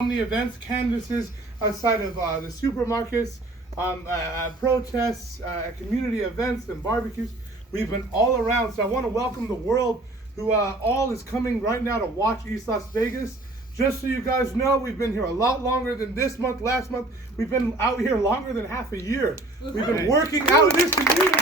many events, canvases outside of the supermarkets, protests, community events, and barbecues. We've been all around. So I want to welcome the world who all is coming right now to watch East Las Vegas. Just so you guys know, we've been here a lot longer than this month, last month. We've been out here longer than half a year. We've been working out in this community.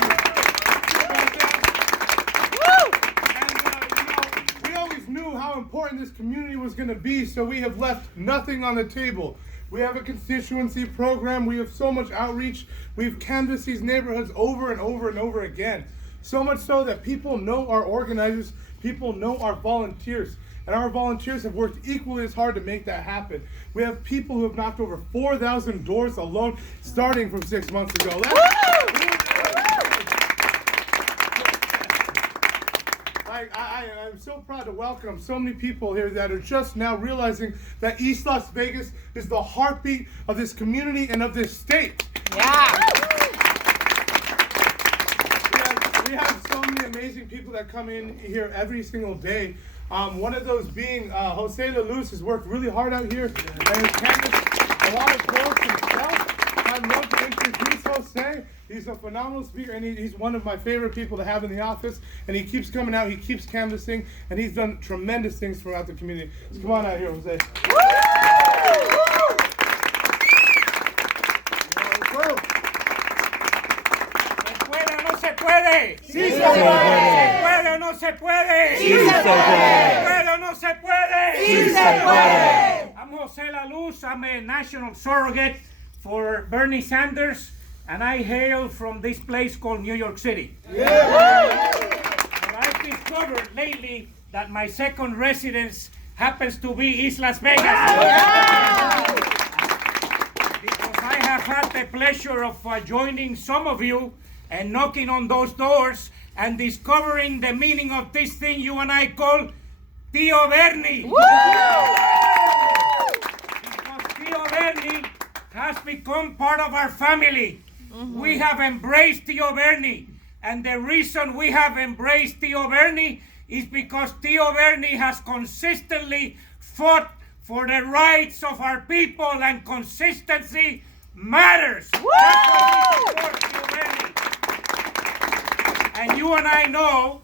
Knew how important this community was going to be, so we have left nothing on the table. We have a constituency program. We have so much outreach. We've canvassed these neighborhoods over and over and over again. So much so that people know our organizers, people know our volunteers, and our volunteers have worked equally as hard to make that happen. We have people who have knocked over 4,000 doors alone, starting from 6 months ago. I'm so proud to welcome so many people here that are just now realizing that East Las Vegas is the heartbeat of this community and of this state. Yeah. We have so many amazing people that come in here every single day. One of those being Jose La Luz has worked really hard out here and has canvassed a lot of votes himself. I'd love to introduce Jose. He's a phenomenal speaker, and he's one of my favorite people to have in the office. And he keeps coming out, he keeps canvassing, and he's done tremendous things throughout the community. So come on out here, Jose. ¿Se puede? Sí se puede. ¿Se puede o no se puede? Sí se puede. ¿Se puede o no se puede? Sí se puede. I'm Jose La Luz. I'm a national surrogate for Bernie+Sanders, and I hail from this place called New York City. Yeah. But I've discovered lately that my second residence happens to be East Las Vegas. Yeah. Because I have had the pleasure of joining some of you and knocking on those doors and discovering the meaning of this thing you and I call Tío Bernie. Because Tío Bernie has become part of our family. We have embraced Tío Bernie, and the reason we have embraced Tío Bernie is because Tío Bernie has consistently fought for the rights of our people, and consistency matters. That's what we support Tío Bernie. And you and I know,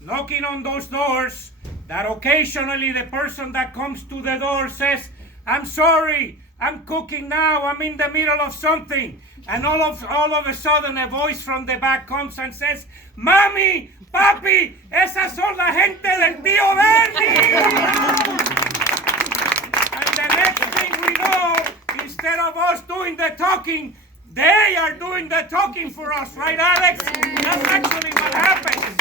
knocking on those doors, that occasionally the person that comes to the door says, "I'm sorry, I'm cooking now, I'm in the middle of something." And all of a sudden a voice from the back comes and says, "Mami, papi, esas son la gente del Tío Bernie." And the next thing we know, instead of us doing the talking, they are doing the talking for us, right, Alex? That's actually what happens.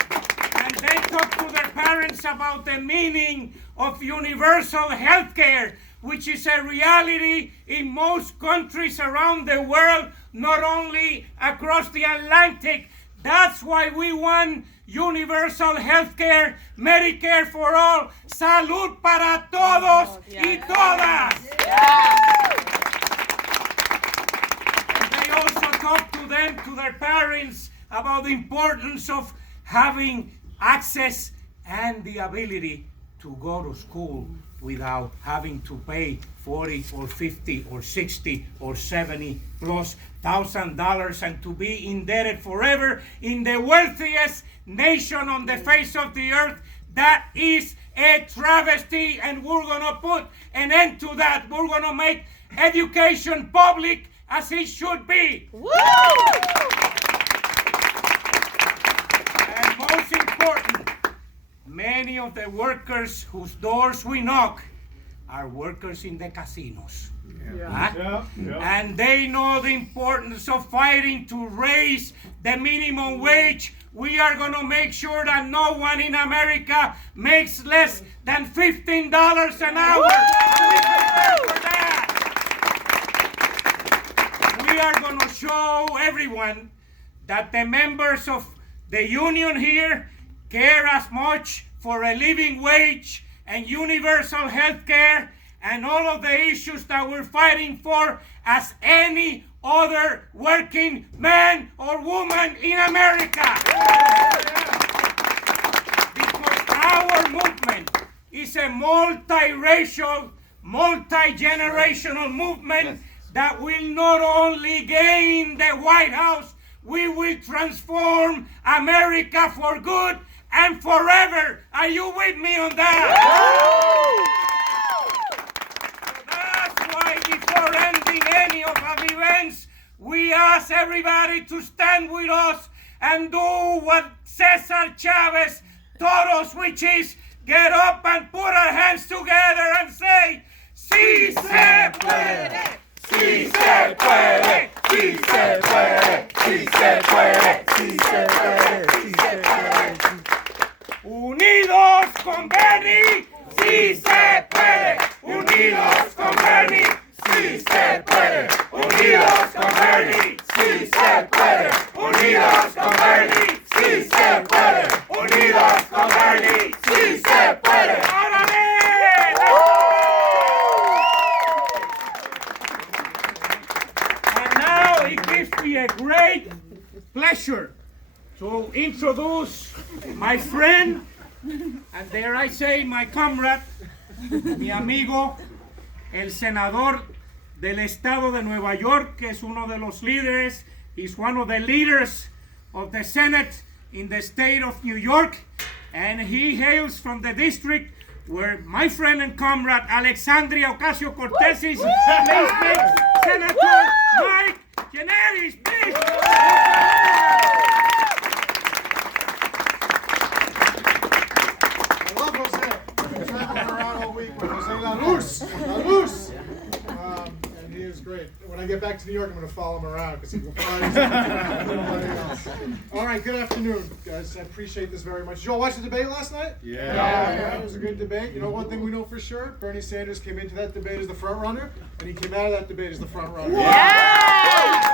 And they talk to their parents about the meaning of universal health care, which is a reality in most countries around the world, not only across the Atlantic. That's why we want universal health care, Medicare for all, salud para todos y todas. And they also talk to them, to their parents, about the importance of having access and the ability to go to school without having to pay $40 or $50 or $60 or $70 plus $1,000 and to be indebted forever in the wealthiest nation on the face of the earth. That is a travesty, and we're gonna put an end to that. We're gonna make education public as it should be. Woo! And most important, many of the workers whose doors we knock are workers in the casinos. And they know the importance of fighting to raise the minimum wage. We are going to make sure that no one in America makes less than $15 an hour. We prepare for that. We are going to show everyone that the members of the union here care as much for a living wage and universal health care and all of the issues that we're fighting for as any other working man or woman in America. Because our movement is a multiracial multi-generational movement that will not only gain the White House, we will transform America for good and forever. Are you with me on that? That's why before ending any of our events, we ask everybody to stand with us and do what Cesar Chavez taught us, which is get up and put our hands together and say, ¡Sí se puede! ¡Sí se puede! ¡Sí se puede! ¡Sí se puede! ¡Sí se puede! ¡Sí se puede! Unidos con Bernie, sí se puede. Unidos con Bernie, sí se puede. Unidos con Bernie, sí se puede. Unidos con Bernie, sí se puede. Unidos con Bernie, sí se puede. ¡Órale! And now it gives me a great pleasure to introduce my friend, and dare I say my comrade, mi amigo, el senador del estado de Nueva York, que es uno de los líderes, he's one of the leaders of the Senate in the state of New York, and he hails from the district where my friend and comrade Alexandria Ocasio-Cortez is. Please make Senator Mike Gianaris, please. Jose La Luz. La Luz. And he is great. When I get back to New York, I'm going to follow him around because he will find us. All right, good afternoon, guys. I appreciate this very much. Did you all watch the debate last night? Yeah, it was a good debate. You know, one thing we know for sure, Bernie Sanders came into that debate as the front runner, and he came out of that debate as the front runner. Yeah!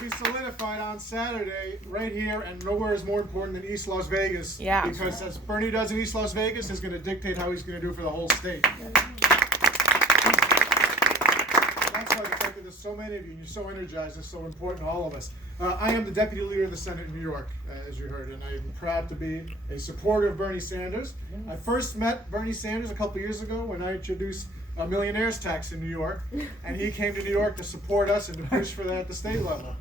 Be solidified on Saturday right here, and nowhere is more important than East Las Vegas. Yeah. Because as Bernie does in East Las Vegas is going to dictate how he's going to do for the whole state. That's why the fact that there's so many of you, you're so energized, is so important to all of us. I am the deputy leader of the Senate in New York, as you heard, and I'm proud to be a supporter of Bernie Sanders. I first met Bernie Sanders a couple years ago when I introduced a millionaire's tax in New York, and he came to New York to support us and to push for that at the state level.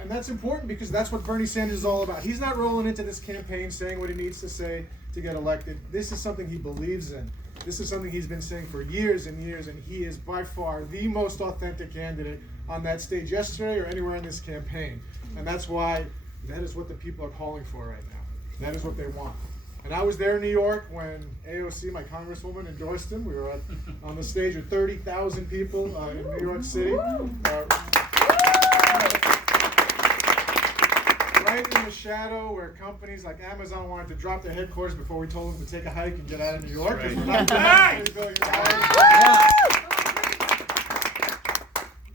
And that's important because that's what Bernie Sanders is all about. He's not rolling into this campaign saying what he needs to say to get elected. This is something he believes in. This is something he's been saying for years and years, and he is by far the most authentic candidate on that stage yesterday or anywhere in this campaign. And that's why that is what the people are calling for right now. That is what they want. And I was there in New York when AOC, my congresswoman, endorsed him. We were on the stage with 30,000 people in New York City. Right in the shadow where companies like Amazon wanted to drop their headquarters before we told them to take a hike and get out of New York. Right.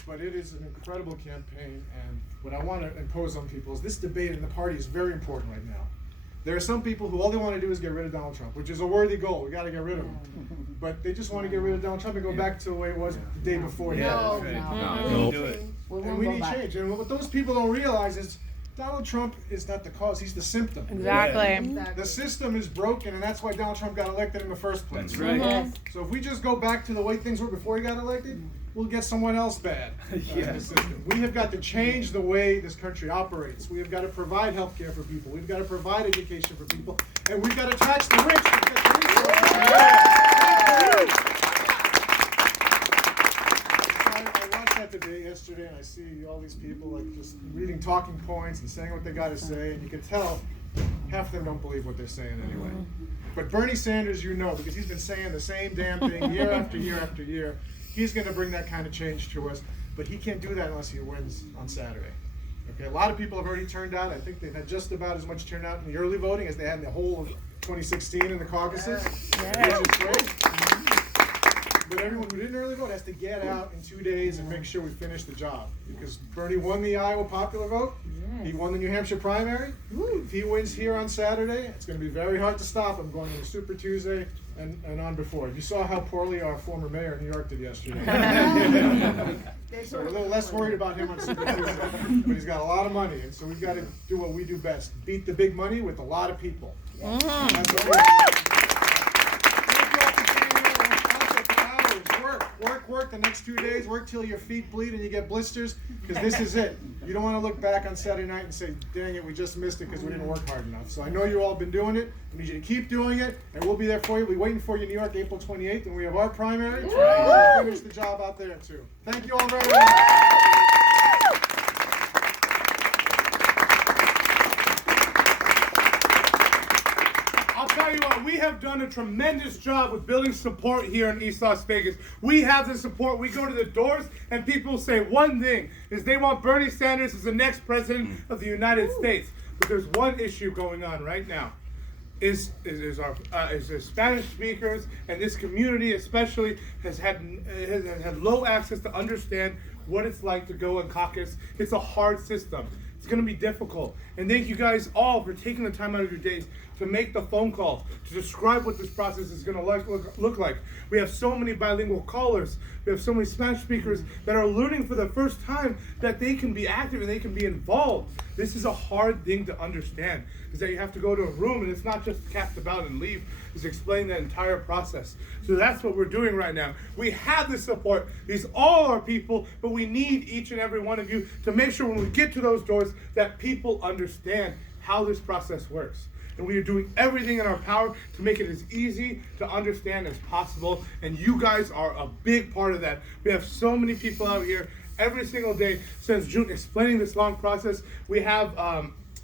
But it is an incredible campaign, and what I want to impose on people is this debate in the party is very important right now. There are some people who all they want to do is get rid of Donald Trump, which is a worthy goal. We got to get rid of him. But they just want to get rid of Donald Trump and go back to the way it was the day before. No. Do it. And we need change. And what those people don't realize is Donald Trump is not the cause, he's the symptom. Exactly. The system is broken, and that's why Donald Trump got elected in the first place. That's right. Mm-hmm. So if we just go back to the way things were before he got elected, we'll get someone else bad in the system. We have got to change the way this country operates. We have got to provide health care for people. We've got to provide education for people. And we've got to tax the rich. Debate yesterday, and I see all these people like just reading talking points and saying what they got to say, and you can tell half of them don't believe what they're saying anyway. But Bernie Sanders, you know, because he's been saying the same damn thing year after year after year, he's going to bring that kind of change to us, but he can't do that unless he wins on Saturday. Okay, a lot of people have already turned out. I think they've had just about as much turnout in the early voting as they had in the whole of 2016 in the caucuses, which is great. But everyone who didn't early vote has to get out in 2 days and make sure we finish the job. Because Bernie won the Iowa popular vote. He won the New Hampshire primary. If he wins here on Saturday, it's going to be very hard to stop him going into Super Tuesday and on before. You saw how poorly our former mayor of New York did yesterday. So we're a little less worried about him on Super Tuesday. But he's got a lot of money, and so we've got to do what we do best. Beat the big money with a lot of people. That's what we're work the next 2 days. Work till your feet bleed and you get blisters, because this is it. You don't want to look back on Saturday night and say, dang it, we just missed it because we didn't work hard enough. So I know you all been doing it. I need you to keep doing it, and we'll be there for you. We'll be waiting for you in New York, April 28th, and we have our primary. We'll finish the job out there, too. Thank you all very much. I'll tell you what, we have done a tremendous job with building support here in East Las Vegas. We have the support. We go to the doors and people say one thing, is they want Bernie Sanders as the next president of the United States. But there's one issue going on right now. Is the Spanish speakers, and this community especially has had low access to understand what it's like to go and caucus. It's a hard system. It's going to be difficult. And thank you guys all for taking the time out of your days to make the phone call, to describe what this process is going to look like. We have so many bilingual callers. We have so many Spanish speakers that are learning for the first time that they can be active and they can be involved. This is a hard thing to understand, is that you have to go to a room and it's not just cast about and leave. It's explain the entire process. So that's what we're doing right now. We have the support. These all are people, but we need each and every one of you to make sure when we get to those doors that people understand how this process works. And we are doing everything in our power to make it as easy to understand as possible. And you guys are a big part of that. We have so many people out here every single day since June explaining this long process. We have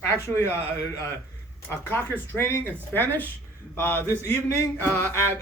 actually a caucus training in Spanish this evening at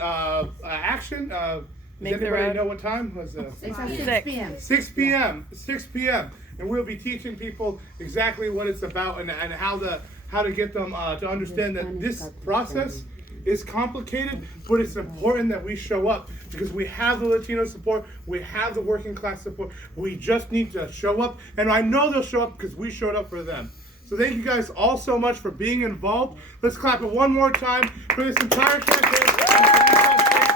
Action. Does anybody know what time? Was 6 p.m. 6 p.m. 6 p.m. And we'll be teaching people exactly what it's about and how to get them to understand that this process is complicated, but it's important that we show up because we have the Latino support, we have the working class support. We just need to show up, and I know they'll show up because we showed up for them. So thank you guys all so much for being involved. Let's clap it one more time for this entire campaign.